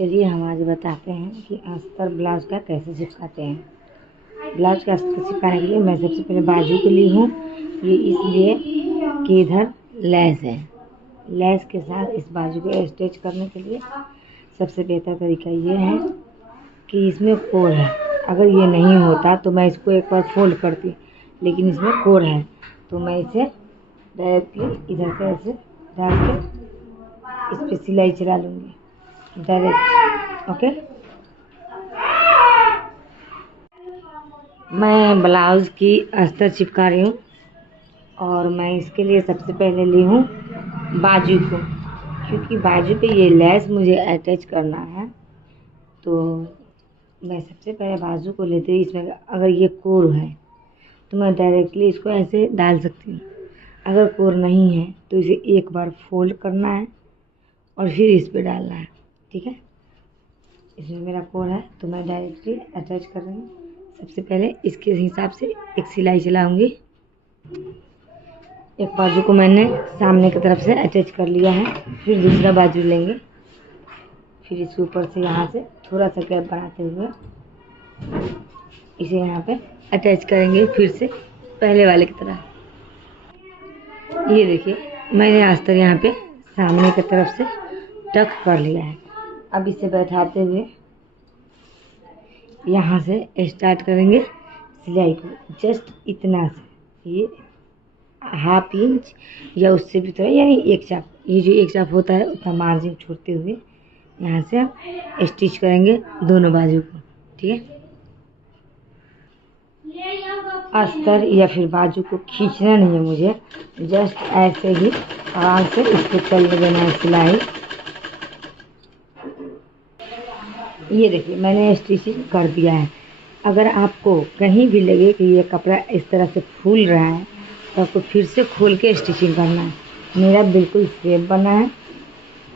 चलिए हम आज बताते हैं कि अस्तर ब्लाउज का कैसे चिपकाते हैं। ब्लाउज का अस्तर चिपकाने के लिए मैं सबसे पहले बाजू को ली हूँ। ये इसलिए कि इधर लेस है। लेस के साथ इस बाजू को स्टिच करने के लिए सबसे बेहतर तरीका ये है कि इसमें कोर है। अगर ये नहीं होता तो मैं इसको एक बार फोल्ड करती, लेकिन इसमें कोर है तो मैं इसे डायरेक्टली इधर से ऐसे डाल के इस पर सिलाई चला लूँगी डायरेक्ट। ओके, मैं ब्लाउज की अस्तर चिपका रही हूँ और मैं इसके लिए सबसे पहले ली हूँ बाजू को, क्योंकि बाजू पे ये लेस मुझे अटैच करना है। तो मैं सबसे पहले बाजू को लेती हूँ। इसमें अगर ये कोर है तो मैं डायरेक्टली इसको ऐसे डाल सकती हूँ। अगर कोर नहीं है तो इसे एक बार फोल्ड करना है और फिर इस पे डालना है। ठीक है, इसमें मेरा कोर है तो मैं डायरेक्टली अटैच कर रही हूँ। सबसे पहले इसके हिसाब से एक सिलाई चलाऊंगी। एक बाजू को मैंने सामने की तरफ से अटैच कर लिया है, फिर दूसरा बाजू लेंगे, फिर इसके ऊपर से यहाँ से थोड़ा सा गैप बनाते हुए इसे यहाँ पे अटैच करेंगे फिर से पहले वाले की तरह। ये देखिए मैंने अस्तर यहाँ पे सामने की तरफ से टक कर लिया है। अब इसे बैठाते हुए यहाँ से स्टार्ट करेंगे सिलाई को। जस्ट इतना से, ये हाफ इंच या उससे भी थोड़ा, यानी एक चाप, ये जो एक चाप होता है उतना मार्जिन छोड़ते हुए यहाँ से आप स्टिच करेंगे दोनों बाजू को। ठीक है, अस्तर या फिर बाजू को खींचना नहीं है मुझे, जस्ट ऐसे ही आराम से इसको चलने देना है सिलाई। ये देखिए मैंने स्टिचिंग कर दिया है। अगर आपको कहीं भी लगे कि ये कपड़ा इस तरह से फूल रहा है तो आपको फिर से खोल के स्टिचिंग करना है। मेरा बिल्कुल सेफ बना है।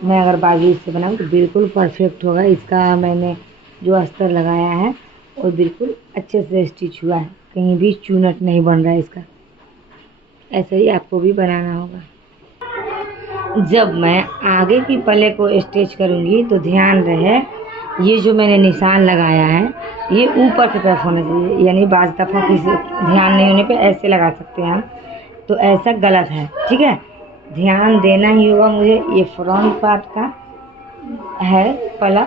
मैं अगर बाजू इससे बनाऊँ तो बिल्कुल परफेक्ट होगा। इसका मैंने जो अस्तर लगाया है वो बिल्कुल अच्छे से स्टिच हुआ है, कहीं भी चूनट नहीं बन रहा है इसका। ऐसे ही आपको भी बनाना होगा। जब मैं आगे की पल्ले को स्टिच करूँगी तो ध्यान रहे ये जो मैंने निशान लगाया है ये ऊपर की तरफ होना चाहिए, यानी बाज़ दफ़ा किसी ध्यान नहीं होने पे ऐसे लगा सकते हैं हम, तो ऐसा गलत है। ठीक है, ध्यान देना ही होगा मुझे। ये फ्रंट पार्ट का है पल्ला,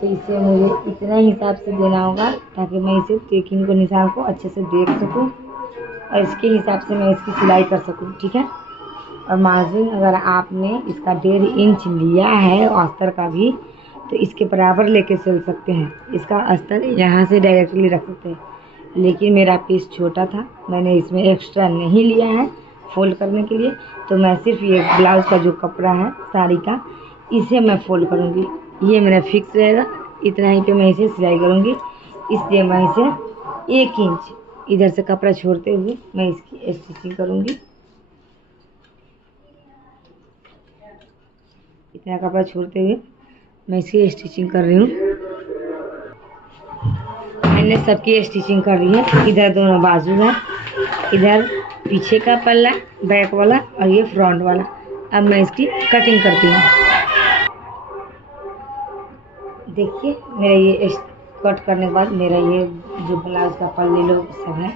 तो इसे मुझे इतना हिसाब से देना होगा ताकि मैं इसे टेकिंग को निशान को अच्छे से देख सकूं और इसके हिसाब से मैं इसकी सिलाई कर सकूं। ठीक है, और मार्जिन अगर आपने इसका 1.5 इंच लिया है अस्तर का भी तो इसके बराबर लेके सिल सकते हैं। इसका अस्तर यहाँ से डायरेक्टली रख सकते हैं, लेकिन मेरा पीस छोटा था, मैंने इसमें एक्स्ट्रा नहीं लिया है फोल्ड करने के लिए। तो मैं सिर्फ ये ब्लाउज का जो कपड़ा है साड़ी का, इसे मैं फोल्ड करूँगी। ये मेरा फिक्स रहेगा, इतना ही पे मैं इसे सिलाई करूँगी। इसलिए मैं इसे 1 इंच इधर से कपड़ा छोड़ते हुए मैं इसकी स्टिचिंग करूँगी। इतना कपड़ा छोड़ते हुए मैं इसकी स्टिचिंग कर रही हूँ। मैंने सबकी स्टिचिंग कर ली है। इधर दोनों बाजू है, इधर पीछे का पल्ला बैक वाला और ये फ्रंट वाला। अब मैं इसकी कटिंग करती हूँ। देखिए मेरा ये कट करने के बाद मेरा ये जो ब्लाउज का पल्ले लोग सब है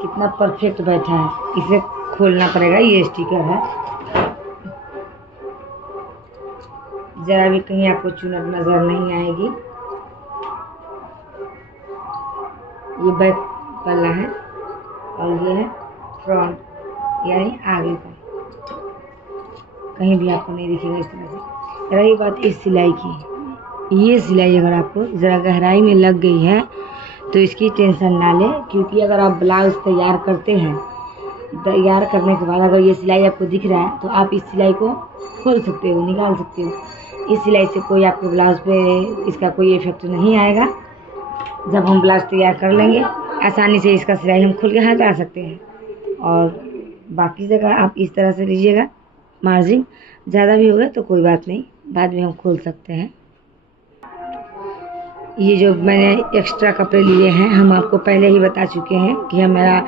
कितना परफेक्ट बैठा है। इसे खोलना पड़ेगा, ये स्टिकर है। जरा भी कहीं आपको चुनट नज़र नहीं आएगी। ये बैक पल्ला है और ये है फ्रंट, यानी आगे का। कहीं भी आपको नहीं दिखेगा इस तरह से। रही बात इस सिलाई की, ये सिलाई अगर आपको ज़रा गहराई में लग गई है तो इसकी टेंशन ना लें, क्योंकि अगर आप ब्लाउज तैयार करते हैं, तैयार करने के बाद अगर ये सिलाई आपको दिख रहा है तो आप इस सिलाई को खोल सकते हो, निकाल सकते हो। इस सिलाई से कोई आपको ब्लाउज पे इसका कोई इफेक्ट नहीं आएगा। जब हम ब्लाउज तैयार कर लेंगे आसानी से इसका सिलाई हम खोल के हटा सकते हैं। और बाकी जगह आप इस तरह से लीजिएगा, मार्जिन ज़्यादा भी होगा तो कोई बात नहीं, बाद में हम खोल सकते हैं। ये जो मैंने एक्स्ट्रा कपड़े लिए हैं हम आपको पहले ही बता चुके हैं कि हमारा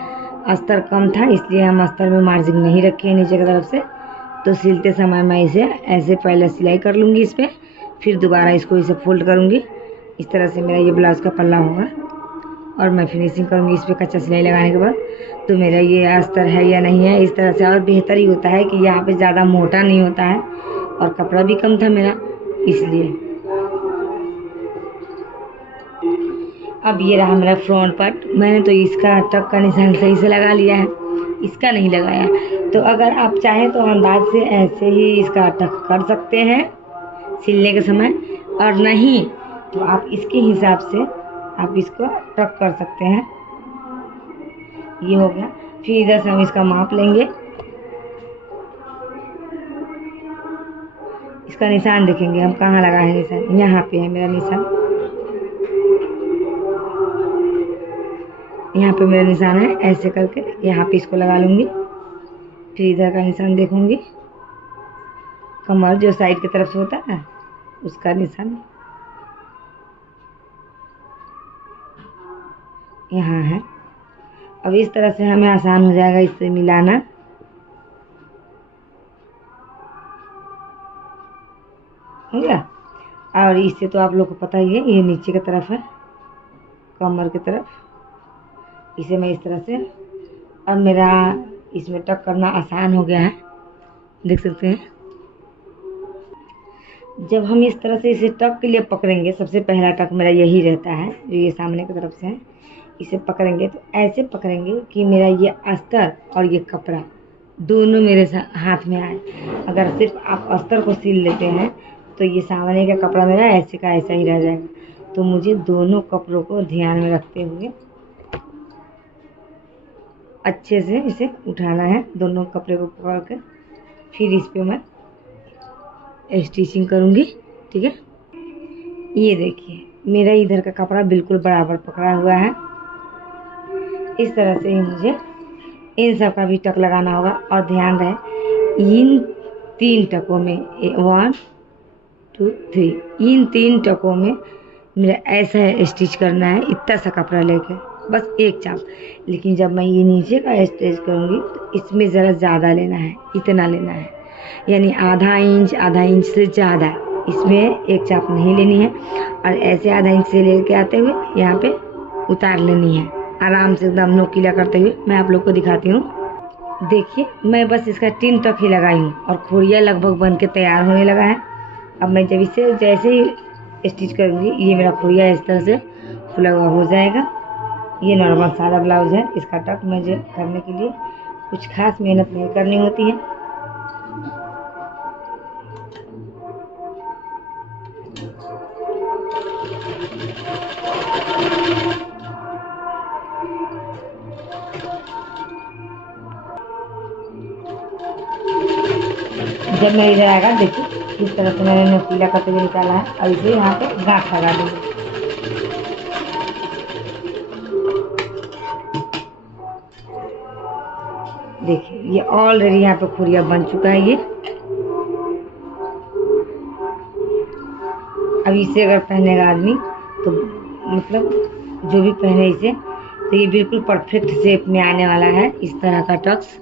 अस्तर कम था, इसलिए हम अस्तर में मार्जिन नहीं रखे हैं नीचे की तरफ से। तो सिलते समय मैं इसे ऐसे पहले सिलाई कर लूँगी इस पर, फिर दोबारा इसको इसे फोल्ड करूँगी। इस तरह से मेरा ये ब्लाउज़ का पल्ला होगा और मैं फिनिशिंग करूँगी इस पर कच्चा सिलाई लगाने के बाद। तो मेरा ये अस्तर है या नहीं है, इस तरह से। और बेहतर ही होता है कि यहाँ पे ज़्यादा मोटा नहीं होता है और कपड़ा भी कम था मेरा, इसलिए। अब ये रहा मेरा फ्रंट पार्ट। मैंने तो इसका टक का निशान सही से लगा लिया है, इसका नहीं लगाया। तो अगर आप चाहें तो अंदाज से ऐसे ही इसका टक कर सकते हैं सिलने के समय, और नहीं तो आप इसके हिसाब से आप इसको टक कर सकते हैं। ये हो गया। फिर इधर से हम इसका माप लेंगे। इसका निशान देखेंगे हम कहाँ लगा है निशान। यहाँ पे है मेरा निशान, यहाँ पे मेरा निशान है। ऐसे करके यहाँ पे इसको लगा लूँगी। फिर इधर का निशान देखूँगी, कमर जो साइड की तरफ से होता है उसका निशान यहाँ है। अब इस तरह से हमें आसान हो जाएगा इससे मिलाना। हो गया। और इससे तो आप लोग को पता ही है, ये नीचे की तरफ है, कमर की तरफ। इसे मैं इस तरह से, अब मेरा इसमें टक करना आसान हो गया है, देख सकते हैं। जब हम इस तरह से इसे टक के लिए पकड़ेंगे, सबसे पहला टक मेरा यही रहता है जो ये सामने की तरफ से है। इसे पकड़ेंगे तो ऐसे पकड़ेंगे कि मेरा ये अस्तर और ये कपड़ा दोनों मेरे हाथ में आए। अगर सिर्फ आप अस्तर को सिल लेते हैं तो ये सामने का कपड़ा मेरा ऐसे का ऐसा ही रह जाएगा। तो मुझे दोनों कपड़ों को ध्यान में रखते हुए अच्छे से इसे उठाना है, दोनों कपड़े को पकड़ कर। फिर इस पे मैं स्टिचिंग करूँगी। ठीक है, ये देखिए मेरा इधर का कपड़ा बिल्कुल बराबर पकड़ा हुआ है। इस तरह से ही मुझे इन सब का भी टक लगाना होगा। और ध्यान रहे इन 3 टकों में 1 2 3, इन 3 टकों में मेरा ऐसा स्टिच करना है, इतना सा कपड़ा लेके बस एक चाप। लेकिन जब मैं ये नीचे का स्टिच करूँगी तो इसमें ज़रा ज़्यादा लेना है, इतना लेना है, यानी आधा इंच से ज़्यादा इसमें एक चाप नहीं लेनी है। और ऐसे आधा इंच से लेके आते हुए यहाँ पे उतार लेनी है, आराम से एकदम नोकीला करते हुए। मैं आप लोग को दिखाती हूँ। देखिए मैं बस इसका 3 टक ही लगाई हूँ और खोरिया लगभग बन के तैयार होने लगा है। अब मैं जब इसे जैसे ही स्टिच करूँगी, ये मेरा खोरिया इस तरह से खुला हुआ हो जाएगा। ये नॉर्मल सादा ब्लाउज है। इसका टक मुझे करने के लिए कुछ खास मेहनत नहीं करनी होती है। जब मैं इधर आएगा, देखिए इस तरह से मैंने नोकीला करते हुए निकाला है। और इसे यहाँ पे गांठ लगा दूँगी। देखिए ये ऑलरेडी यहाँ पे खुरिया बन चुका है। ये अब इसे अगर पहनेगा आदमी तो मतलब जो भी पहने इसे, तो ये बिल्कुल परफेक्ट शेप में आने वाला है इस तरह का टक्स।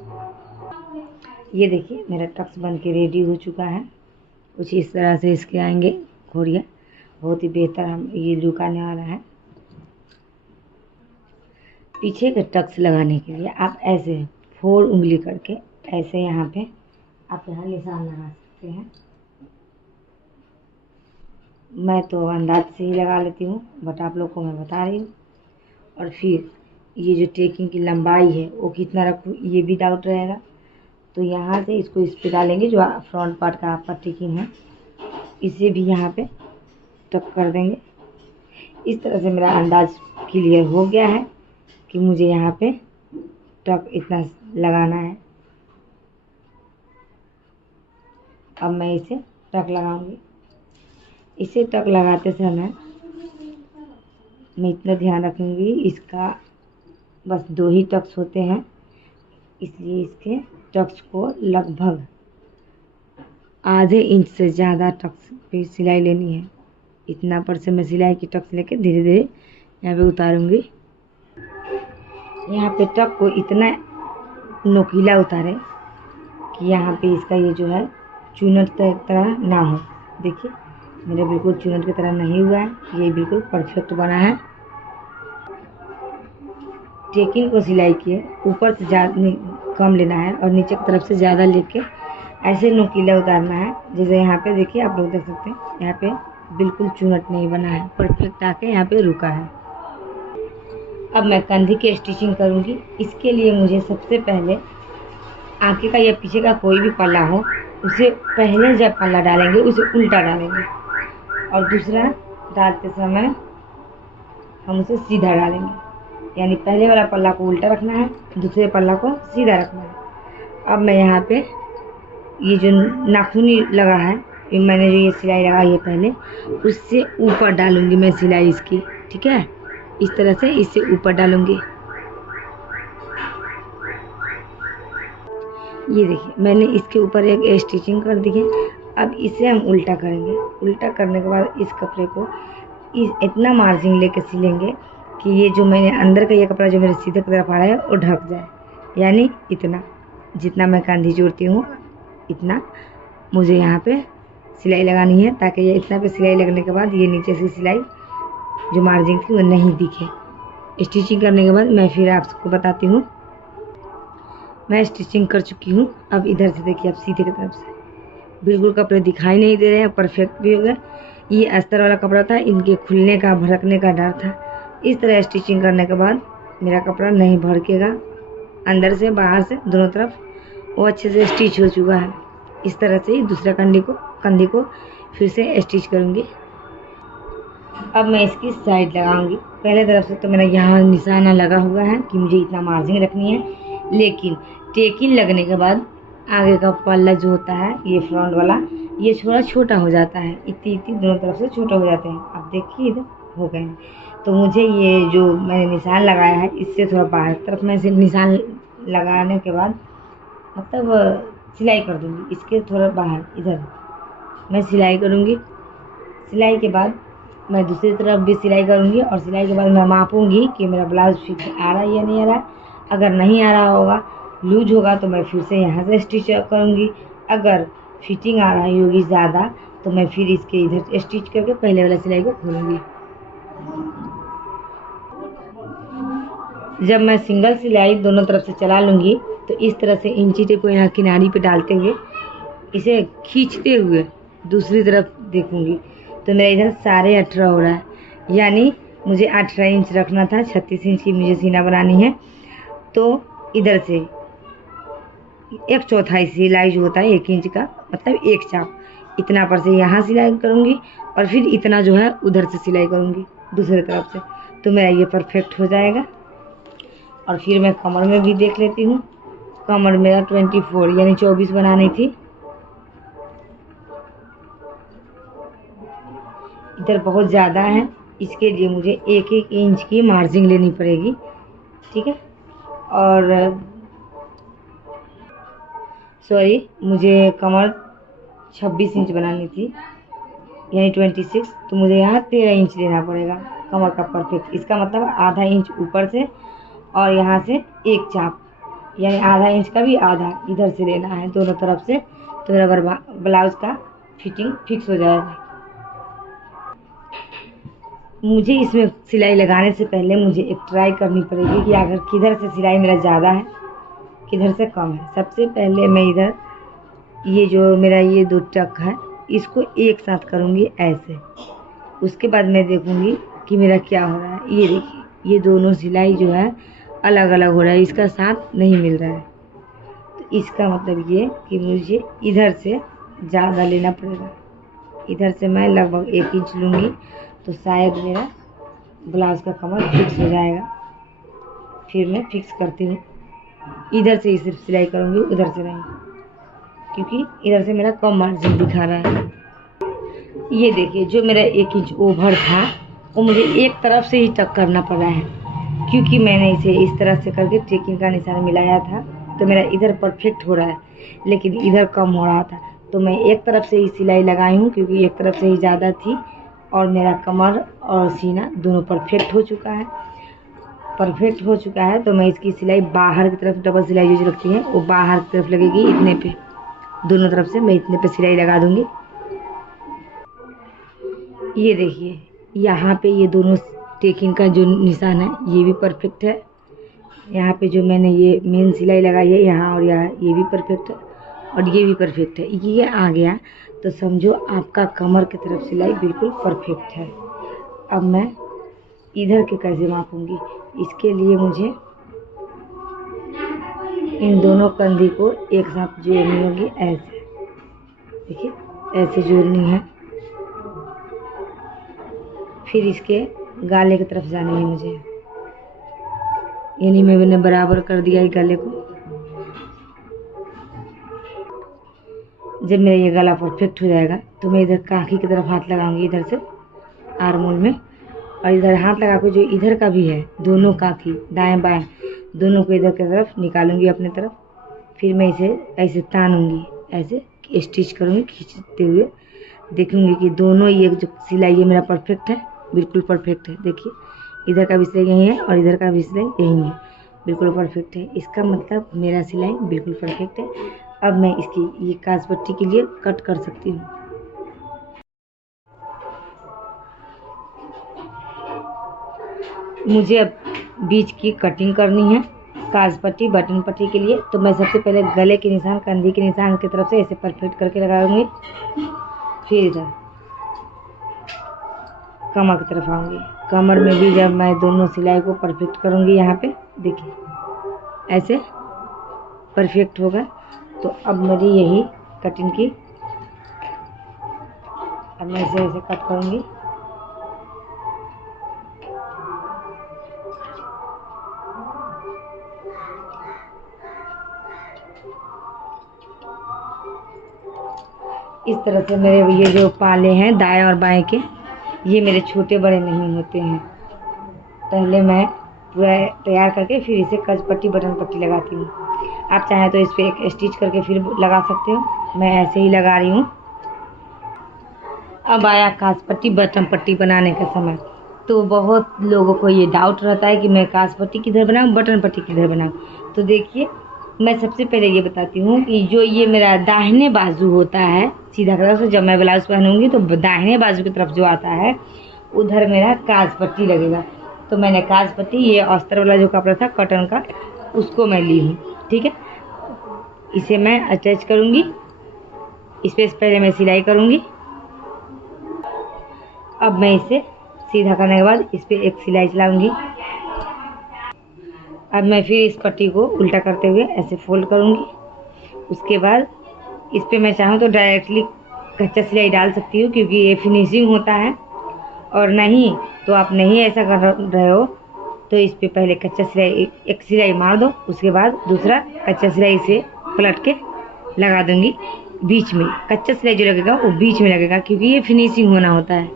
ये देखिए मेरा टक्स बन के रेडी हो चुका है। कुछ इस तरह से इसके आएंगे खोरिया, बहुत ही बेहतर हम ये लुक आने वाला है। पीछे के टक्स लगाने के लिए आप ऐसे 4 उंगली करके ऐसे यहाँ पे आप यहाँ निशान लगा सकते हैं। मैं तो अंदाज से ही लगा लेती हूँ, बट आप लोग को मैं बता रही हूँ। और फिर ये जो टेकिंग की लंबाई है वो कितना रखूँ, ये भी डाउट रहेगा। तो यहाँ से इसको इस पे डालेंगे, जो फ्रंट पार्ट का आपका टेकिंग है, इसे भी यहाँ पे टक कर देंगे। इस तरह से मेरा अंदाज क्लियर हो गया है कि मुझे यहाँ पे टक इतना लगाना है। अब मैं इसे टक लगाऊंगी। इसे टक लगाते समय मैं इतना ध्यान रखूंगी, इसका बस 2 ही टक्स होते हैं, इसलिए इसके टक्स को लगभग आधे इंच से ज़्यादा टक्स पे सिलाई लेनी है। इतना पर से मैं सिलाई की टक्स लेके धीरे धीरे यहाँ पे उतारूंगी। यहाँ पे टक को इतना नोकीला उतारे कि यहाँ पे इसका ये जो है चूनट तरह ना हो। देखिए मेरा बिल्कुल चुनट की तरह नहीं हुआ है, ये बिल्कुल परफेक्ट बना है। टेकिंग को सिलाई किए ऊपर से ज़्यादा कम लेना है और नीचे की तरफ से ज़्यादा लेके ऐसे नुकीला उतारना है। जैसे यहाँ पे देखिए, आप लोग देख सकते हैं यहाँ पे बिल्कुल चुनट नहीं बना है, परफेक्ट आके यहाँ पे रुका है। अब मैं कंधी की स्टिचिंग करूँगी। इसके लिए मुझे सबसे पहले आगे का या पीछे का कोई भी पल्ला हो, उसे पहले जब पल्ला डालेंगे उसे उल्टा डालेंगे और दूसरा डालते समय हम उसे सीधा डालेंगे। यानी पहले वाला पल्ला को उल्टा रखना है, दूसरे पल्ला को सीधा रखना है। अब मैं यहाँ पे ये जो नाखूनी लगा है, मैंने जो ये सिलाई लगाई है पहले, उससे ऊपर डालूंगी मैं सिलाई इसकी। ठीक है, इस तरह से इससे ऊपर डालूंगी। ये देखिए, मैंने इसके ऊपर एक स्टिचिंग कर दी है। अब इसे हम उल्टा करेंगे। उल्टा करने के बाद इस कपड़े को इतना मार्जिन लेके सिलेंगे कि ये जो मैंने अंदर का ये कपड़ा जो मेरे सीधे की तरफ आ रहा है वो ढक जाए। यानी इतना, जितना मैं कंधी जोड़ती हूँ इतना मुझे यहाँ पे सिलाई लगानी है, ताकि ये इतना पे सिलाई लगने के बाद ये नीचे से सिलाई जो मार्जिन थी वो नहीं दिखे। स्टिचिंग करने के बाद मैं फिर आपको बताती हूँ। मैं स्टिचिंग कर चुकी हूँ। अब इधर से देखिए, अब सीधे की तरफ से बिल्कुल कपड़े दिखाई नहीं दे रहे हैं, परफेक्ट भी हो गए। ये अस्तर वाला कपड़ा था, इनके खुलने का भड़कने का डर था। इस तरह स्टिचिंग करने के बाद मेरा कपड़ा नहीं भड़केगा, अंदर से बाहर से दोनों तरफ वो अच्छे से स्टिच हो चुका है। इस तरह से ही दूसरा कंधी को फिर से स्टिच करूँगी। अब मैं इसकी साइड लगाऊंगी। पहले तरफ से तो मेरा यहाँ निशाना लगा हुआ है कि मुझे इतना मार्जिन रखनी है, लेकिन टेकिंग लगने के बाद आगे का पल्ला जो होता है ये फ्रंट वाला, ये थोड़ा छोटा हो जाता है। इतनी दोनों तरफ से छोटे हो जाते हैं। अब देखिए इधर हो गए हैं। तो मुझे ये जो मैंने निशान लगाया है इससे थोड़ा बाहर तरफ में से निशान लगाने के बाद मतलब सिलाई कर दूँगी। इसके थोड़ा बाहर इधर मैं सिलाई करूँगी। सिलाई के बाद मैं दूसरी तरफ भी सिलाई करूँगी और सिलाई के बाद मैं मापूँगी कि मेरा ब्लाउज फिट आ रहा है या नहीं आ रहा है। अगर नहीं आ रहा होगा, लूज होगा, तो मैं फिर से यहाँ से स्टिच करूँगी। अगर फिटिंग आ रही होगी ज़्यादा तो मैं फिर इसके इधर स्टिच करके पहले वाला सिलाई को खोलूँगी। जब मैं सिंगल सिलाई दोनों तरफ से चला लूँगी तो इस तरह से इंची टेप को यहाँ किनारी पे डालते हुए इसे खींचते हुए दूसरी तरफ देखूँगी तो मेरा इधर 18.5 हो रहा है। यानी मुझे 18 इंच रखना था, 36 इंच की मुझे सीना बनानी है। तो इधर से 1/4 सिलाई जो होता है 1 इंच का, मतलब एक चाप, इतना पर से यहाँ सिलाई करूँगी और फिर इतना जो है उधर से सिलाई करूँगी दूसरी तरफ से। तो मेरा ये परफेक्ट हो जाएगा। और फिर मैं कमर में भी देख लेती हूँ। कमर मेरा 24 यानी 24 बनानी थी। इधर बहुत ज़्यादा है, इसके लिए मुझे 1-1 इंच की मार्जिन लेनी पड़ेगी। ठीक है, और सॉरी, मुझे कमर 26 इंच बनानी थी यानी 26, तो मुझे यहाँ 13 इंच लेना पड़ेगा कमर का परफेक्ट। इसका मतलब आधा इंच ऊपर से और यहाँ से एक चाप, यानी आधा इंच का भी आधा इधर से लेना है दोनों तरफ से। तो मेरा ब्लाउज का फिटिंग फिक्स हो जाएगा। मुझे इसमें सिलाई लगाने से पहले मुझे एक ट्राई करनी पड़ेगी कि अगर किधर से सिलाई मेरा ज़्यादा है किधर से कम है। सबसे पहले मैं इधर ये जो मेरा ये 2 टक है इसको एक साथ करूँगी ऐसे। उसके बाद मैं देखूँगी कि मेरा क्या हो रहा है। ये देखिए, ये दोनों सिलाई जो है अलग अलग हो रहा है, इसका साथ नहीं मिल रहा है। तो इसका मतलब ये कि मुझे इधर से ज़्यादा लेना पड़ेगा। इधर से मैं लगभग 1 इंच लूँगी तो शायद मेरा ब्लाउज का कमर फिक्स हो जाएगा। फिर मैं फिक्स करती हूँ। इधर से ही सिर्फ सिलाई करूँगी, उधर से नहीं, क्योंकि इधर से मेरा कम मार्जिन दिखा रहा है। ये देखिए, जो मेरा 1 इंच ओवर था वो मुझे एक तरफ से ही टक करना पड़ा है, क्योंकि मैंने इसे इस तरह से करके टेकिंग का निशान मिलाया था। तो मेरा इधर परफेक्ट हो रहा है, लेकिन इधर कम हो रहा था। तो मैं एक तरफ से ही सिलाई लगाई हूँ, क्योंकि एक तरफ से ही ज़्यादा थी। और मेरा कमर और सीना दोनों परफेक्ट हो चुका है। तो मैं इसकी सिलाई बाहर की तरफ, डबल सिलाई जो रखती है वो बाहर की तरफ लगेगी। इतने पे दोनों तरफ से मैं इतने पे सिलाई लगा दूँगी। ये देखिए यहाँ पे ये दोनों टेकिंग का जो निशान है ये भी परफेक्ट है। यहाँ पे जो मैंने ये मेन सिलाई लगाई है यहाँ और यहाँ, ये भी परफेक्ट है और ये भी परफेक्ट है। ये आ गया तो समझो आपका कमर की तरफ सिलाई बिल्कुल परफेक्ट है। अब मैं इधर के कैसे मापूंगी, इसके लिए मुझे इन दोनों कंधी को एक साथ जोड़नी होगी। ऐसे देखिए, ऐसे जोड़नी है। फिर इसके गाले की तरफ जानी है मुझे, यानी मैंने बराबर कर दिया है गले को। जब मेरा ये गला परफेक्ट हो जाएगा तो मैं इधर काखी की तरफ हाथ लगाऊंगी, इधर से आर्मोल में, और इधर हाथ लगा के जो इधर का भी है दोनों काखी दाएं बाएं दोनों को इधर की तरफ निकालूंगी अपने तरफ। फिर मैं इसे ऐसे तानूंगी, ऐसे स्टिच करूंगी खींचते हुए। देखूंगी कि दोनों ये जो सिलाई है मेरा परफेक्ट है, बिल्कुल परफेक्ट है। देखिए इधर का भी सिलाई यही है और इधर का भी सिलाई यही है, बिल्कुल परफेक्ट है। इसका मतलब मेरा सिलाई बिल्कुल परफेक्ट है। अब मैं इसकी ये काज पट्टी के लिए कट कर सकती हूँ। मुझे अब बीच की कटिंग करनी है काज पट्टी बटन पट्टी के लिए। तो मैं सबसे पहले गले के निशान कंधी के निशान की तरफ से ऐसे परफेक्ट करके लगाऊंगी। फिर इधर कमर की तरफ आऊंगी। कमर में भी जब मैं दोनों सिलाई को परफेक्ट करूंगी, यहाँ पे देखिए ऐसे परफेक्ट होगा। तो अब मेरी यही कटिंग की, अब मैं इसे ऐसे कट करूंगी। इस तरह से मेरे ये जो पाले हैं दाएं और बाएं के, ये मेरे छोटे बड़े नहीं होते हैं। पहले मैं पूरा तैयार करके फिर इसे कज पट्टी बटन पट्टी लगाती हूँ। आप चाहें तो इस पर एक स्टिच करके फिर लगा सकते हो, मैं ऐसे ही लगा रही हूँ। अब आया काज पट्टी बटन पट्टी बनाने का समय। तो बहुत लोगों को ये डाउट रहता है कि मैं काज पट्टी किधर बनाऊँ, बटन पट्टी किधर बनाऊँ। तो देखिए मैं सबसे पहले ये बताती हूँ कि जो ये मेरा दाहिने बाजू होता है सीधा तरफ से, जब मैं ब्लाउज पहनूंगी तो दाहिने बाजू की तरफ जो आता है उधर मेरा काज पट्टी लगेगा। तो मैंने काज पट्टी, ये अस्तर वाला जो कपड़ा था कॉटन का, उसको मैं ली हूँ। ठीक है, इसे मैं अटैच करूँगी, इस पर पहले मैं सिलाई करूँगी। अब मैं इसे सीधा करने के बाद इस पर एक सिलाई चलाऊँगी। अब मैं फिर इस पट्टी को उल्टा करते हुए ऐसे फोल्ड करूँगी। उसके बाद इस पे मैं चाहूँ तो डायरेक्टली कच्चा सिलाई डाल सकती हूँ, क्योंकि ये फिनिशिंग होता है। और नहीं तो आप नहीं ऐसा कर रहे हो तो इस पे पहले कच्चा सिलाई एक सिलाई मार दो, उसके बाद दूसरा कच्चा सिलाई से पलट के लगा दूँगी। बीच में कच्चा सिलाई जो लगेगा वो बीच में लगेगा, क्योंकि ये फिनिशिंग होना होता है।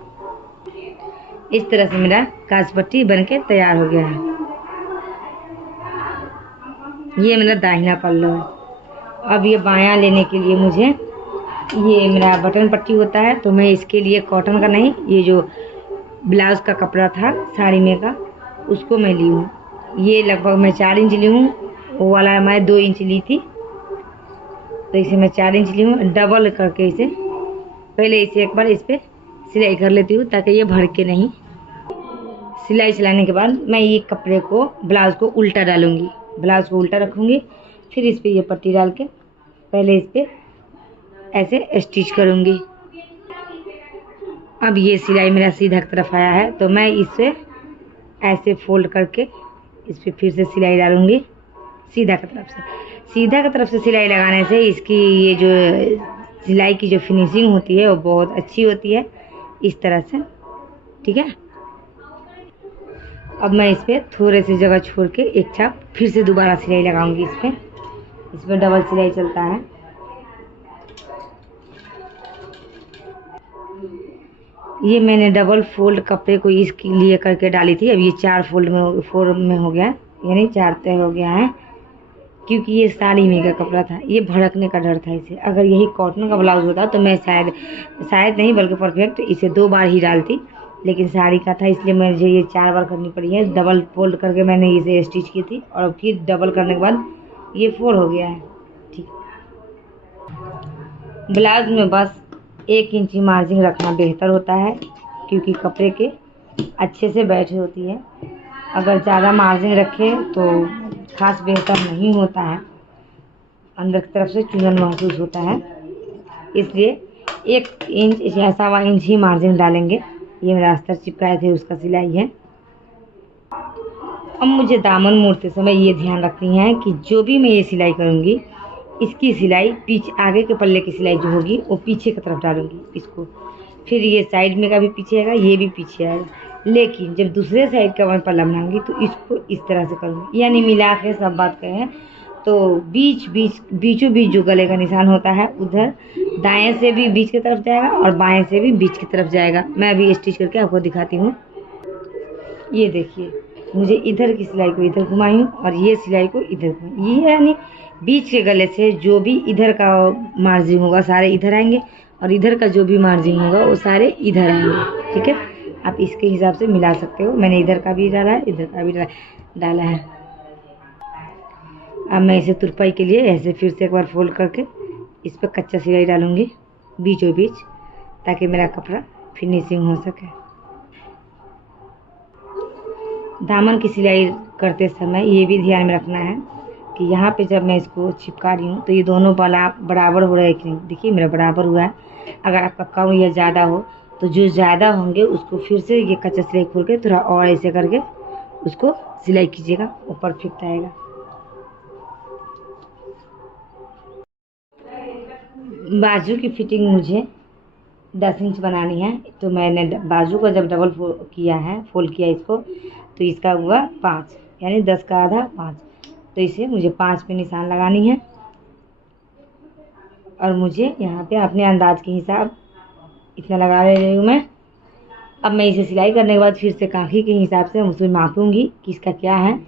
इस तरह से मेरा काज पट्टी बन के तैयार हो गया है। ये मेरा दाहिना पल्लू है। अब ये बायां लेने के लिए मुझे, ये मेरा बटन पट्टी होता है, तो मैं इसके लिए कॉटन का नहीं, ये जो ब्लाउज का कपड़ा था साड़ी में का, उसको मैं ली हूँ। ये लगभग मैं 4 इंच ली हूँ, वो वाला मैं 2 इंच ली थी, तो इसे मैं 4 इंच ली हूँ। डबल करके इसे पहले इसे एक बार इस पर सिलाई कर लेती हूँ ताकि ये भर के नहीं। सिलाई चलाने के बाद मैं ये कपड़े को ब्लाउज को उल्टा डालूँगी, ब्लाउज को उल्टा रखूँगी। फिर इस पर ये पट्टी डाल के पहले इस पर ऐसे स्टिच करूँगी। अब ये सिलाई मेरा सीधा की तरफ आया है, तो मैं इसे ऐसे फोल्ड करके इस पर फिर से सिलाई डालूँगी सीधा की तरफ से। सीधा की तरफ से सिलाई लगाने से इसकी ये जो सिलाई की जो फिनिशिंग होती है वो बहुत अच्छी होती है, इस तरह से। ठीक है, अब मैं इस पर थोड़े से जगह छोड़ के एक चाप फिर से दोबारा सिलाई लगाऊंगी। इस पर डबल सिलाई चलता है। ये मैंने डबल फोल्ड कपड़े को इसके लिए करके डाली थी। अब ये 4 फोल्ड में हो गया, यानी 4 तय हो गया है, क्योंकि ये साड़ी में का कपड़ा था, ये भड़कने का डर था इसे। अगर यही कॉटन का ब्लाउज होता तो मैं शायद नहीं बल्कि परफेक्ट इसे 2 बार ही डालती, लेकिन साड़ी का था इसलिए मुझे ये 4 बार करनी पड़ी है। डबल फोल्ड करके मैंने इसे स्टिच की थी और फिर डबल करने के बाद ये 4 हो गया है। ठीक, ब्लाउज में बस 1 इंच मार्जिन रखना बेहतर होता है, क्योंकि कपड़े के अच्छे से बैठे होती है। अगर ज़्यादा मार्जिन रखें तो खास बेहतर नहीं होता है, अंदर की तरफ से चुनन महसूस होता है। इसलिए 1 इंच या 1.25 इंच ही मार्जिन डालेंगे। ये मेरा अस्तर चिपकाए थे उसका सिलाई है। अब मुझे दामन मोड़ते समय ये ध्यान रखनी है कि जो भी मैं ये सिलाई करूँगी, इसकी सिलाई पीछे आगे के पल्ले की सिलाई जो होगी वो पीछे की तरफ डालूंगी इसको। फिर ये साइड में का भी पीछे आएगा, ये भी पीछे आएगा। लेकिन जब दूसरे साइड का मैं पल्ला बनाऊंगी तो इसको इस तरह से करूँगी, यानी मिला के सब बात करें तो बीचों बीच जो गले का निशान होता है उधर दाएं से भी बीच की तरफ जाएगा और बाएं से भी बीच की तरफ जाएगा। मैं अभी स्टिच करके आपको दिखाती हूँ। ये देखिए, मुझे इधर की सिलाई को इधर घुमाई हूँ और ये सिलाई को इधर घुमाई। ये यानी बीच के गले से जो भी इधर का मार्जिन होगा सारे इधर आएंगे और इधर का जो भी मार्जिन होगा वो सारे इधर आएंगे। ठीक है, आप इसके हिसाब से मिला सकते हो। मैंने इधर का भी डाला है, इधर का भी डाला है। अब मैं इसे तुरपाई के लिए ऐसे फिर से एक बार फोल्ड करके इस पर कच्चा सिलाई डालूंगी बीचों बीच, ताकि मेरा कपड़ा फिनिशिंग हो सके। दामन की सिलाई करते समय ये भी ध्यान में रखना है कि यहाँ पे जब मैं इसको चिपका रही हूँ तो ये दोनों बराबर हो रहा है कि नहीं। देखिए मेरा बराबर हुआ है। अगर आपका कम या ज़्यादा हो तो जो ज़्यादा होंगे उसको फिर से ये कच्चा सिलाई खोल के थोड़ा और ऐसे करके उसको सिलाई कीजिएगा, वो परफेक्ट आएगा। बाजू की फिटिंग मुझे 10 इंच बनानी है, तो मैंने बाजू का जब डबल फोल्ड किया इसको, तो इसका हुआ 5, यानी 10 का आधा 5। तो इसे मुझे 5 पे निशान लगानी है और मुझे यहाँ पे अपने अंदाज के हिसाब इतना लगा रही हूँ मैं। अब मैं इसे सिलाई करने के बाद फिर से कांखी के हिसाब से उसमें मापूंगी कि इसका क्या है,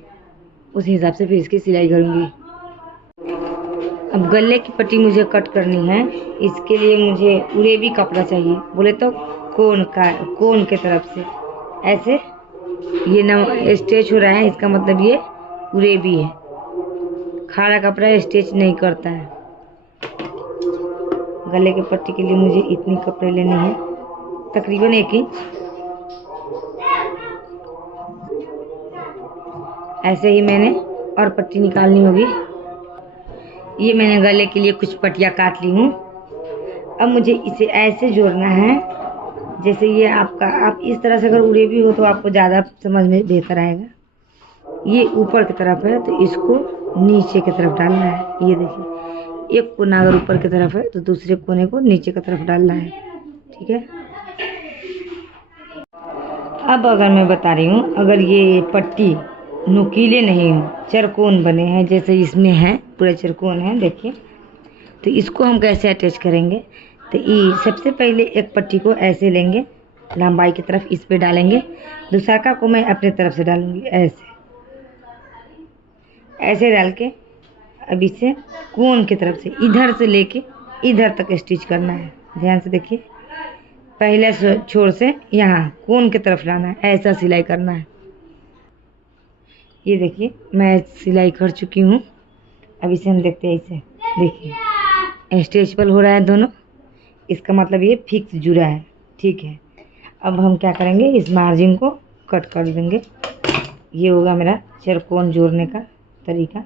उस हिसाब से फिर इसकी सिलाई करूँगी। अब गले की पट्टी मुझे कट करनी है, इसके लिए मुझे उरेबी कपड़ा चाहिए। बोले तो कोन के तरफ से ऐसे ये न स्टिच हो रहा है, इसका मतलब ये उरेबी है। खाड़ा कपड़ा स्टिच नहीं करता है। गले की पट्टी के लिए मुझे इतनी कपड़े लेने हैं, तकरीबन 1 इंच। ऐसे ही मैंने और पट्टी निकालनी होगी। ये मैंने गले के लिए कुछ पट्टियाँ काट ली हूँ। अब मुझे इसे ऐसे जोड़ना है जैसे ये आप इस तरह से अगर उड़े भी हो तो आपको ज़्यादा समझ में बेहतर आएगा। ये ऊपर की तरफ है तो इसको नीचे की तरफ डालना है। ये देखिए, एक कोना अगर ऊपर की तरफ है तो दूसरे कोने को नीचे की तरफ डालना है। ठीक है, अब अगर मैं बता रही हूँ, अगर ये पट्टी नुकीले नहीं हो, चरकोन बने हैं जैसे इसमें है, पूरा चरकोन है देखिए, तो इसको हम कैसे अटैच करेंगे। तो ये सबसे पहले एक पट्टी को ऐसे लेंगे, लंबाई की तरफ इस पे डालेंगे, दूसरा को मैं अपने तरफ से डालूंगी ऐसे डाल के अब इसे कोन की तरफ से इधर से लेके इधर तक स्टिच करना है। ध्यान से देखिए, पहले छोर से यहाँ कोन की तरफ लाना है, ऐसा सिलाई करना है। ये देखिए मैं सिलाई कर चुकी हूँ। अब इसे हम देखते हैं। इसे देखिए स्ट्रेचेबल हो रहा है दोनों, इसका मतलब ये फिक्स जुड़ा है। ठीक है, अब हम क्या करेंगे, इस मार्जिन को कट कर देंगे। ये होगा मेरा चरकोन जोड़ने का तरीका।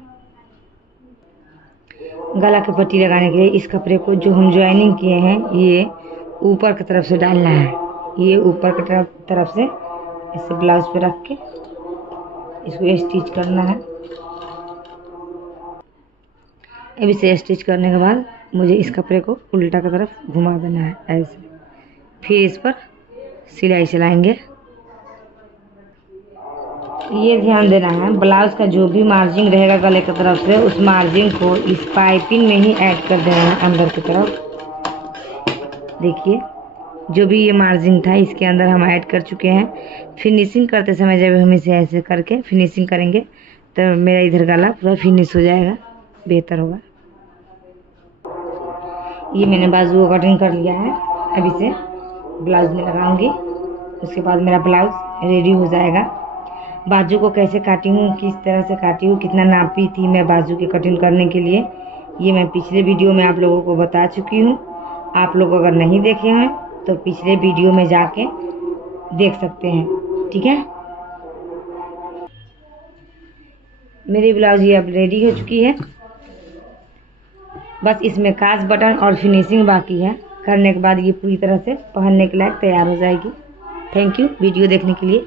गला की पट्टी लगाने के लिए इस कपड़े को जो हम ज्वाइनिंग किए हैं ये ऊपर की तरफ से डालना है। ये ऊपर की तरफ से इसे ब्लाउज पे रख के इसको स्टिच करना है। अब इसे स्टिच करने के बाद मुझे इस कपड़े को उल्टा की तरफ घुमा देना है ऐसे, फिर इस पर सिलाई चलाएंगे। ये ध्यान देना है, ब्लाउज का जो भी मार्जिन रहेगा गले की तरफ से उस मार्जिन को इस पाइपिंग में ही ऐड कर देना है अंदर की तरफ। देखिए जो भी ये मार्जिन था इसके अंदर हम ऐड कर चुके हैं। फिनिशिंग करते समय जब हम इसे ऐसे करके फिनिशिंग करेंगे तो मेरा इधर गला पूरा फिनिश हो जाएगा, बेहतर होगा। ये मैंने बाजू को कटिंग कर लिया है। अब इसे ब्लाउज में लगाऊंगी, उसके बाद मेरा ब्लाउज रेडी हो जाएगा। बाजू को कैसे काटी हूँ, किस तरह से काटी हूँ, कितना नापी थी मैं बाजू की कटिंग करने के लिए, ये मैं पिछले वीडियो में आप लोगों को बता चुकी हूँ। आप लोग अगर नहीं देखे हैं तो पिछले वीडियो में जाके देख सकते हैं। ठीक है, मेरी ब्लाउज ये अब रेडी हो चुकी है। बस इसमें काज बटन और फिनिशिंग बाकी है। करने के बाद ये पूरी तरह से पहनने के लायक तैयार हो जाएगी। थैंक यू वीडियो देखने के लिए।